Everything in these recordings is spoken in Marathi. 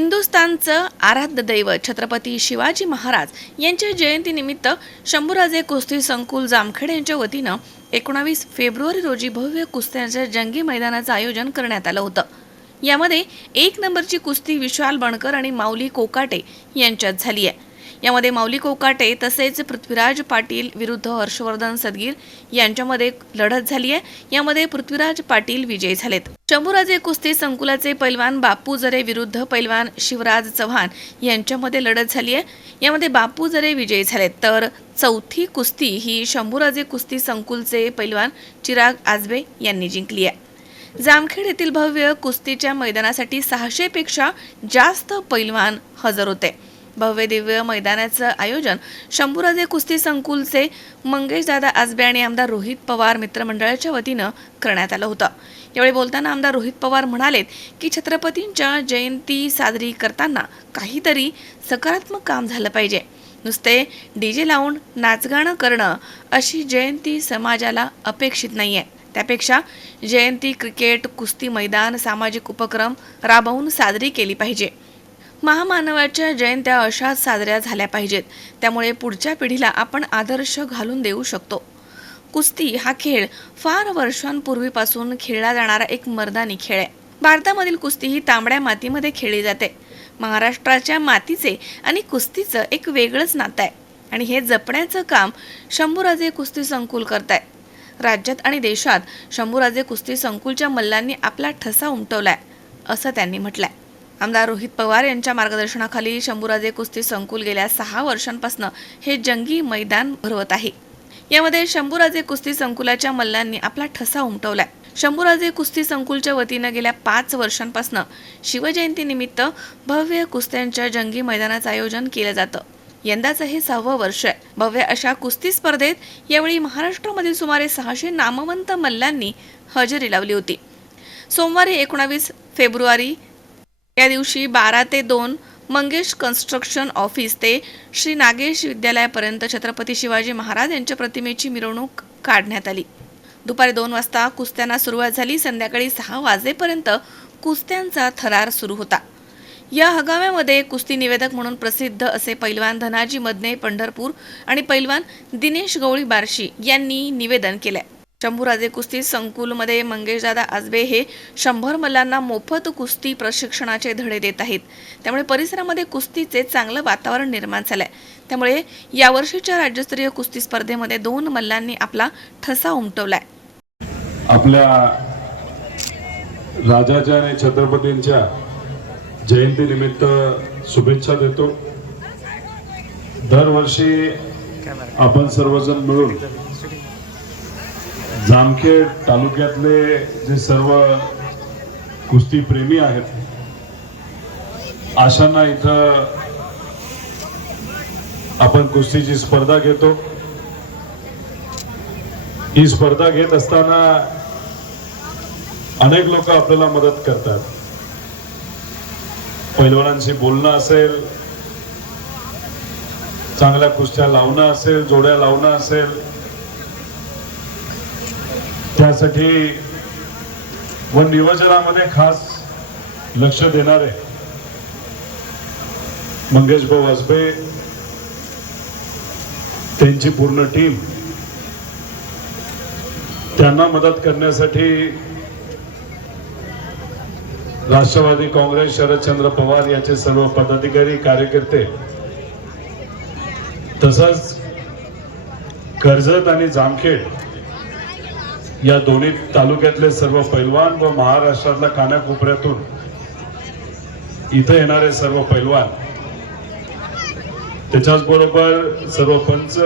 हिंदुस्थानचं आराध्य दैवत छत्रपती शिवाजी महाराज यांच्या जयंतीनिमित्त शंभूराजे कुस्ती संकुल जामखेड यांच्या वतीनं एकोणावीस फेब्रुवारी रोजी भव्य कुस्त्यांच्या जंगी मैदानाचं आयोजन करण्यात आलं होतं. यामध्ये एक नंबरची कुस्ती विशाल बणकर आणि माऊली कोकाटे यांच्यात झाली आहे. यामध्ये माऊली कोकाटे तसेच पृथ्वीराज पाटील विरुद्ध हर्षवर्धन सदगीर यांच्यामध्ये लढत झाली आहे. यामध्ये पृथ्वीराज पाटील विजयी झालेत. शंभूराजे कुस्ती संकुलाचे पैलवान बापू जरे विरुद्ध पैलवान शिवराज चव्हाण यांच्यामध्ये लढत झाली आहे. यामध्ये बापू जरे विजयी झालेत. तर चौथी कुस्ती ही शंभूराजे कुस्ती संकुलचे पैलवान चिराग आजबे यांनी जिंकली आहे. जामखेड येथील भव्य कुस्तीच्या मैदानासाठी सहाशेपेक्षा जास्त पैलवान हजर होते. भव्य दिव्य मैदानाचं आयोजन. शंभूराजे कुस्ती संकुलचे मंगेशदादा आजबे आणि आमदार रोहित पवार मित्रमंडळाच्या वतीनं करण्यात आलं होतं. यावेळी बोलताना आमदार रोहित पवार म्हणालेत की छत्रपतींच्या जयंती साजरी करताना काहीतरी सकारात्मक काम झालं पाहिजे. नुसते डीजे लावून नाचगाणं करणं अशी जयंती समाजाला अपेक्षित नाही आहे त्यापेक्षा जयंती क्रिकेट कुस्ती मैदान सामाजिक उपक्रम राबवून साजरी केली पाहिजे. महामानवाच्या जयंत्या अशाच साजऱ्या झाल्या पाहिजेत. त्यामुळे पुढच्या पिढीला आपण आदर्श घालून देऊ शकतो. कुस्ती हा खेळ फार वर्षांपूर्वीपासून खेळला जाणारा एक मर्दानी खेळ आहे. भारतामधील कुस्ती ही तांबड्या मातीमध्ये खेळली जाते. महाराष्ट्राच्या मातीचे आणि कुस्तीचं एक वेगळंच नातं आहे. आणि हे जपण्याचं काम शंभूराजे कुस्ती संकुल करत आहे राज्यात आणि देशात शंभूराजे कुस्ती संकुलच्या मल्लांनी आपला ठसा उमटवलाय असं त्यांनी म्हटलंय. आमदार रोहित पवार यांच्या मार्गदर्शनाखाली शंभूराजे कुस्ती संकुल गेल्या सहा वर्षांपासून हे जंगी मैदान भरवत आहे. यामध्ये शंभूराजे कुस्ती संकुलाच्या मल्लांनी आपला ठसा उमटवलाय. शंभूराजे कुस्ती संकुलच्या वतीनं गेल्या पाच वर्षांपासून शिवजयंतीनिमित्त भव्य कुस्त्यांच्या जंगी मैदानाचं आयोजन केलं जातं. यंदाचं हे सहावं वर्ष आहे. भव्य अशा कुस्ती स्पर्धेत यावेळी महाराष्ट्रामधील सुमारे सहाशे नामवंत मल्लांनी हजेरी लावली होती. सोमवारी एकोणावीस फेब्रुवारी या दिवशी बारा ते दोन मंगेश कन्स्ट्रक्शन ऑफिस ते श्री नागेश विद्यालयापर्यंत छत्रपती शिवाजी महाराज यांच्या प्रतिमेची मिरवणूक काढण्यात आली. दुपारी दोन वाजता कुस्त्यांना सुरुवात झाली. संध्याकाळी सहा वाजेपर्यंत कुस्त्यांचा थरार सुरू होता. या हगाव्यामध्ये कुस्ती निवेदक म्हणून प्रसिद्ध असे पैलवान धनाजी मदने पंढरपूर आणि पैलवान दिनेश गवळी बार्शी यांनी निवेदन केलंय. शंभूराजे कुस्ती संकुलमध्ये मंगेशदादा आजबे हे शंभर मल्लांना मोफत कुस्ती प्रशिक्षणाचे धडे देत आहेत. त्यामुळे परिसरामध्ये कुस्तीचे चांगलं वातावरण निर्माण झालं आहे त्यामुळे यावर्षीच्या राज्यस्तरीय कुस्ती स्पर्धेमध्ये दोन मल्लांनी आपला ठसा उमटवलाय. आपल्या राजाच्या आणि छत्रपतींच्या जयंतीनिमित्त शुभेच्छा देतो. दरवर्षी आपण सर्वजण मिळून जामखेड तालुक्यातले जे सर्व कुस्ती प्रेमी आहेत अशांना इथं आपण कुस्तीची स्पर्धा घेतो. ही स्पर्धा घेत असताना अनेक लोक आपल्याला मदत करतात. पैलवानांशी बोलणं असेल चांगल्या कुस्त्या लावणं असेल जोड्या लावणं असेल त्यासाठी व नियोजनामध्ये खास लक्ष देणारे मंगेश भाऊ वाजपे त्यांची पूर्ण टीम त्यांना मदत करण्यासाठी राष्ट्रवादी काँग्रेस शरदचंद्र पवार यांचे सर्व पदाधिकारी कार्यकर्ते तसंच कर्जत आणि जामखेड या दोन्ही तालुक्यातले सर्व पैलवान व महाराष्ट्रातल्या कानाकोपऱ्यातून इथं येणारे सर्व पैलवान. त्याच्याच बरोबर सर्व पंच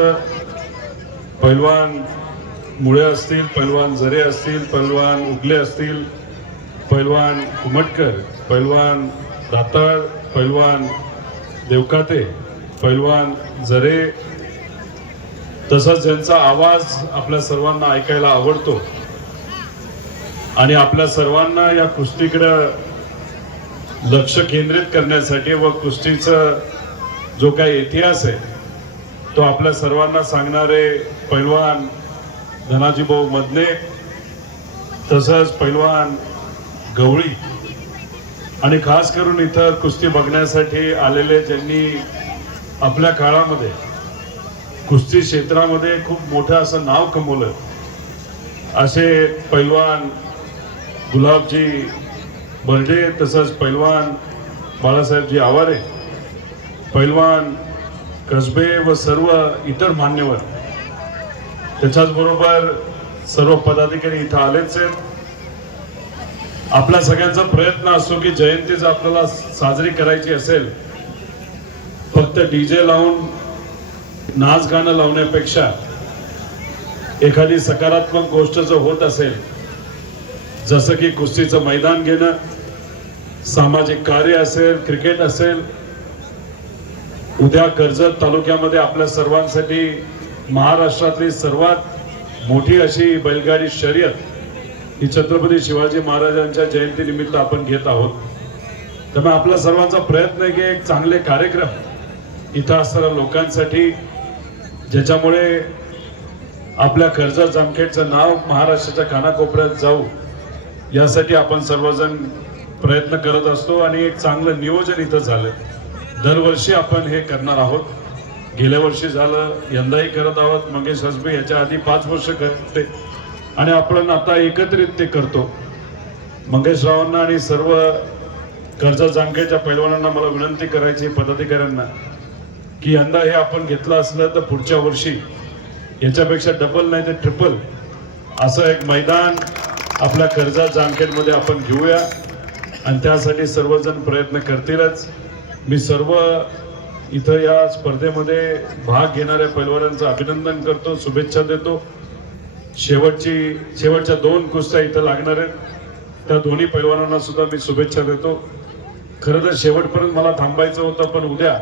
पैलवान मुळे असतील पैलवान जरे असतील पैलवान उगले असतील पैलवान कुमटकर पैलवान दाताळ पैलवान देवकाते पैलवान जरे तसंच ज्यांचा आवाज आपल्या सर्वांना ऐकायला आवडतो. आणि आपल्या सर्वांना या कुस्तीकडं लक्ष केंद्रित करण्यासाठी व कुस्तीचा जो काही इतिहास आहे तो आपल्या सर्वांना सांगणारे पैलवान धनाजी भाऊ मदने तसंच पैलवान गवळी आणि खास करून इथं कुस्ती बघण्यासाठी आलेले ज्यांनी आपल्या काळामध्ये कुस्ती क्षेत्रामध्ये खूप मोठं असं नाव कमवलं. असे पैलवान गुलाबजी बर्डे तसंच पैलवान बाळासाहेबजी आवारे पैलवान कसबे व सर्व इतर मान्यवर. त्याच्याच बरोबर सर्व पदाधिकारी इथं आलेच आहेत. आपला सगळ्यांचा प्रयत्न असतो की जयंती जर आपल्याला साजरी करायची असेल फक्त डीजे लावून नाच गाणं लावण्यापेक्षा एखादी सकारात्मक गोष्ट जर होत असेल जसं की कुस्तीचं मैदान घेणं सामाजिक कार्य असेल क्रिकेट असेल उद्या कर्जत तालुक्यामध्ये आपल्या सर्वांसाठी महाराष्ट्रातली सर्वात मोठी अशी बैलगाडी शर्यत ही छत्रपती शिवाजी महाराजांच्या जयंतीनिमित्त आपण घेत आहोत. त्यामुळे आपला सर्वांचा प्रयत्न आहे की एक चांगले कार्यक्रम इथं असणाऱ्या लोकांसाठी ज्याच्यामुळे आपल्या कर्जत जामखेडचं नाव महाराष्ट्राच्या कानाकोपऱ्यात जाऊ यासाठी आपण सर्वजण प्रयत्न करत असतो आणि एक चांगलं नियोजन इथं झालं. दरवर्षी आपण हे करणार आहोत. गेल्या वर्षी झालं यंदाही करत आहोत. मंगेश हसबे याच्या आधी पाच वर्ष करते आणि आपण आता एकत्रित ते करतो. मंगेशरावांना आणि सर्व कर्जत जामखेडच्या पैलवानांना मला विनंती करायची पदाधिकाऱ्यांना की यंदा हे आपण घेतलं असलं तर पुढच्या वर्षी याच्यापेक्षा डबल नाही तर ट्रिपल असं एक मैदान आपल्या कर्जा जामखेडमध्ये आपण घेऊया. आणि त्यासाठी सर्वजण प्रयत्न करतीलच. मी सर्व इथं या स्पर्धेमध्ये भाग घेणाऱ्या पैलवानांचं अभिनंदन करतो शुभेच्छा देतो. शेवटची शेवटच्या दोन कुस्त्या इथं लागणार आहेत. त्या दोन्ही पैलवानांना सुद्धा मी शुभेच्छा देतो. खरं तर शेवटपर्यंत मला थांबायचं होतं पण उद्या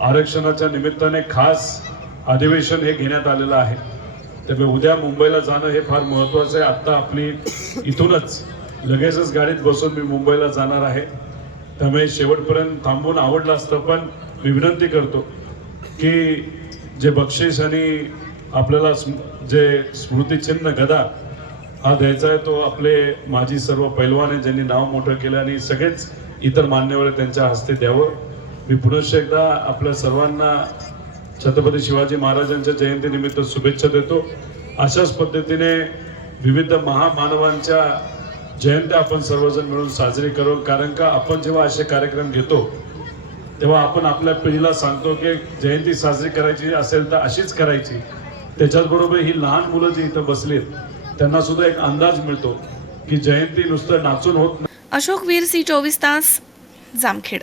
आरक्षणाच्या निमित्ताने खास अधिवेशन हे घेण्यात आलेलं आहे. त्यामुळे उद्या मुंबईला जाणं हे फार महत्वाचं आहे. आत्ता आपली इथूनच लगेचच गाडीत बसून मी मुंबईला जाणार आहे. त्यामुळे शेवटपर्यंत थांबून आवडलं असतं पण मी विनंती करतो की जे बक्षीस आणि आपल्याला जे स्मृतिचिन्ह गदा हा द्यायचा आहे तो आपले माजी सर्व पैलवान आहे ज्यांनी नाव मोठं केलं आणि सगळेच इतर मान्यवर त्यांच्या हस्ते द्यावं. मी पुनश्च एकदा आपल्या सर्वांना छत्रपती शिवाजी महाराजांच्या जयंतीनिमित्त शुभेच्छा देतो. अशाच पद्धतीने विविध महामानवांच्या जयंत्या आपण सर्वजण मिळून साजरी करू. कारण का आपण जेव्हा असे कार्यक्रम घेतो तेव्हा आपण आपल्या पिढीला सांगतो की जयंती साजरी करायची असेल तर अशीच करायची. त्याच्याचबरोबर ही लहान मुलं जी इथं बसलीत त्यांना सुद्धा एक अंदाज मिळतो की जयंती नुसतं नाचून होत अशोक वीर सी चोवीस तास Jamkhed.